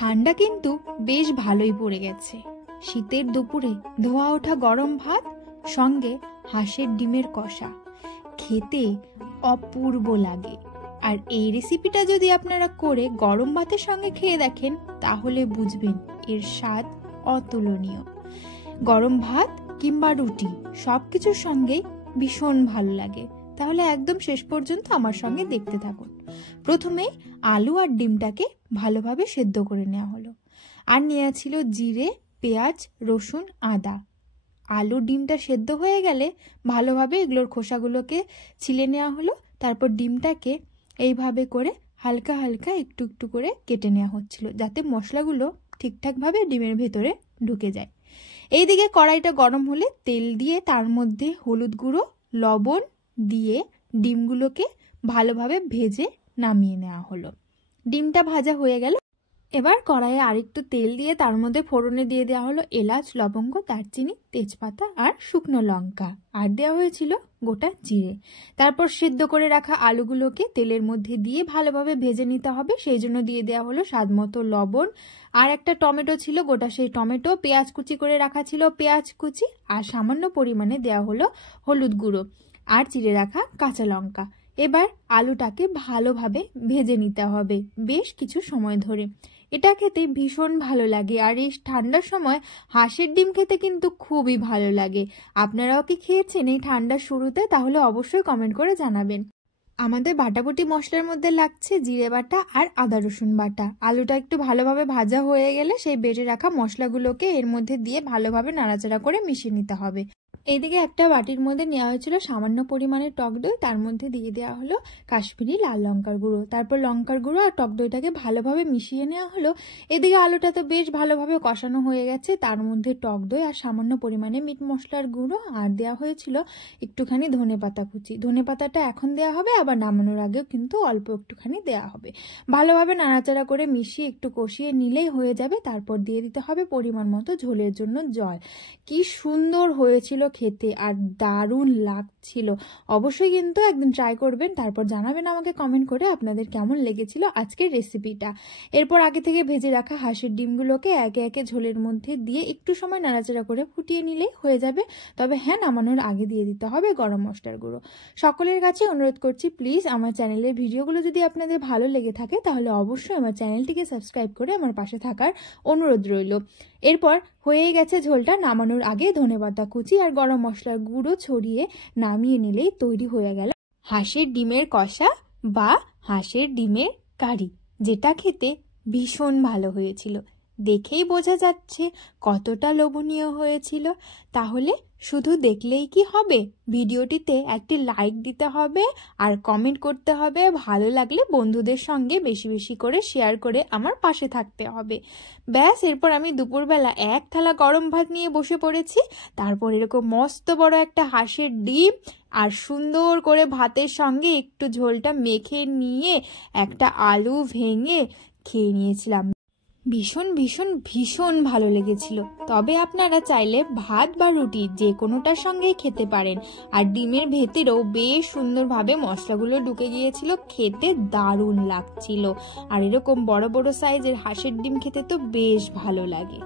ঠান্ডা কিন্তু বেশ ভালোই পড়ে গেছে। শীতের দুপুরে ধোয়া ওঠা গরম ভাত সঙ্গে হাঁসের ডিমের কষা খেতে অপূর্ব লাগে। আর এই রেসিপিটা যদি আপনারা করে গরম ভাতের সঙ্গে খেয়ে দেখেন তাহলে বুঝবেন এর স্বাদ অতুলনীয়। গরম ভাত কিংবা রুটি সবকিছুর সঙ্গেই ভীষণ ভালো লাগে। তাহলে একদম শেষ পর্যন্ত আমার সঙ্গে দেখতে থাকুন। প্রথমে আলু আর ডিমটাকে ভালোভাবে সেদ্ধ করে নেওয়া হলো। আর নেওয়া ছিল জিরে, পেঁয়াজ, রসুন, আদা। আলু ডিমটা সেদ্ধ হয়ে গেলে ভালোভাবে এগুলোর খোসাগুলোকে ছিলে নেওয়া হলো। তারপর ডিমটাকে এইভাবে করে হালকা হালকা একটু একটু করে কেটে নেওয়া হচ্ছিল, যাতে মশলাগুলো ঠিকঠাকভাবে ডিমের ভেতরে ঢুকে যায়। এইদিকে কড়াইটা গরম হলে তেল দিয়ে তার মধ্যে হলুদ গুঁড়ো, লবণ দিয়ে ডিমগুলোকে ভালোভাবে ভেজে নামিয়ে নেওয়া হলো। ডিমটা ভাজা হয়ে গেল। এবার কড়াইয়ে আরেকটু তেল দিয়ে তার মধ্যে ফোড়নে দিয়ে দেওয়া হলো এলাচ, লবঙ্গ, দারচিনি, তেজপাতা আর শুকনো লঙ্কা। আর দেওয়া হয়েছিল গোটা জিরে। তারপর সেদ্ধ করে রাখা আলুগুলোকে তেলের মধ্যে দিয়ে ভালোভাবে ভেজে নিতে হবে। সেই জন্য দিয়ে দেওয়া হলো স্বাদমতো লবণ। আর একটা টমেটো ছিল গোটা, সেই টমেটো, পেঁয়াজ কুচি করে রাখা ছিল পেঁয়াজ কুচি, আর সামান্য পরিমাণে দেওয়া হলো হলুদ গুঁড়ো আর চিড়ে রাখা কাঁচা লঙ্কা। এবার আলুটাকে ভালোভাবে ভেজে নিতে হবে বেশ কিছু সময় ধরে। এটা খেতে ভীষণ ভালো লাগে। আর এই ঠান্ডার সময় হাঁসের ডিম খেতে কিন্তু খুবই ভালো লাগে। আপনারাও কি খেয়েছেন এই ঠান্ডার শুরুতে? তাহলে অবশ্যই কমেন্ট করে জানাবেন। আমাদের বাটাবুটি মশলার মধ্যে লাগছে জিরে বাটা আর আদা রসুন বাটা। আলুটা একটু ভালোভাবে ভাজা হয়ে গেলে সেই বেটে রাখা মশলাগুলোকে এর মধ্যে দিয়ে ভালোভাবে নাড়াচাড়া করে মিশিয়ে নিতে হবে। এইদিকে একটা বাটির মধ্যে নেওয়া হয়েছিল সামান্য পরিমাণে টক দই। তার মধ্যে দিয়ে দেওয়া হলো কাশ্মীরি লাল লঙ্কার গুঁড়ো। তারপর লঙ্কার গুঁড়ো আর টক দইটাকে ভালোভাবে মিশিয়ে নেওয়া হলো। এদিকে আলুটা তো বেশ ভালোভাবে কষানো হয়ে গেছে। তার মধ্যে টক দই আর সামান্য পরিমাণে মিট মশলার গুঁড়ো আর দেওয়া হয়েছিল একটুখানি ধনেপাতা কুচি। ধনেপাতাটা এখন দেওয়া হবে, আবার নামানোর আগেও কিন্তু অল্প একটুখানি দেওয়া হবে। ভালোভাবে নাড়াচাড়া করে মিশিয়ে একটু কষিয়ে নিলেই হয়ে যাবে। তারপর দিয়ে দিতে হবে পরিমাণ মতো ঝোলের জন্য জল। কি সুন্দর হয়েছিল খেতে আর দারুণ লাগছিল। অবশ্যই কিন্তু একদিন ট্রাই করবেন, তারপর জানাবেন আমাকে কমেন্ট করে আপনাদের কেমন লেগেছিল আজকের রেসিপিটা। এরপর আগে থেকে ভেজে রাখা হাঁসের ডিমগুলোকে একে একে ঝোলের মধ্যে দিয়ে একটু সময় নাড়াচাড়া করে ফুটিয়ে নিলেই হয়ে যাবে। তবে হ্যাঁ, নামানোর আগে দিয়ে দিতে হবে গরম মশলার গুঁড়ো। সকলের কাছে অনুরোধ করছি, প্লিজ আমার চ্যানেলের ভিডিওগুলো যদি আপনাদের ভালো লেগে থাকে তাহলে অবশ্যই আমার চ্যানেলটিকে সাবস্ক্রাইব করে আমার পাশে থাকার অনুরোধ রইল। এরপর হয়ে গেছে ঝোলটা। নামানোর আগে ধনেপাতা কুচি আর গরম মশলার গুঁড়ো ছড়িয়ে নামিয়ে নিলেই তৈরি হয়ে গেল হাঁসের ডিমের কষা বা হাঁসের ডিমের কারি, যেটা খেতে ভীষণ ভালো হয়েছিল। দেখেই বোঝা যাচ্ছে কতটা লোভনীয় হয়েছিল। তাহলে শুধু দেখলেই কি হবে? ভিডিওটিতে একটি লাইক দিতে হবে আর কমেন্ট করতে হবে। ভালো লাগলে বন্ধুদের সঙ্গে বেশি বেশি করে শেয়ার করে আমার পাশে থাকতে হবে। ব্যাস, এরপর আমি দুপুরবেলা এক থালা গরম ভাত নিয়ে বসে পড়েছি। তারপর এরকম মস্ত বড় একটা হাঁসের ডিম আর সুন্দর করে ভাতের সঙ্গে একটু ঝোলটা মেখে নিয়ে একটা আলু ভেঙে খেয়ে নিয়েছিলাম। ভীষণ ভীষণ ভীষণ ভালো লেগেছিল। তবে আপনারা চাইলে ভাত বা রুটি যে কোনোটার সঙ্গেই খেতে পারেন। আর ডিমের ভেতরেও বেশ সুন্দরভাবে মশলাগুলো ঢুকে গিয়েছিল, খেতে দারুণ লাগছিল। আর এরকম বড় বড় সাইজের হাঁসের ডিম খেতে তো বেশ ভালো লাগে।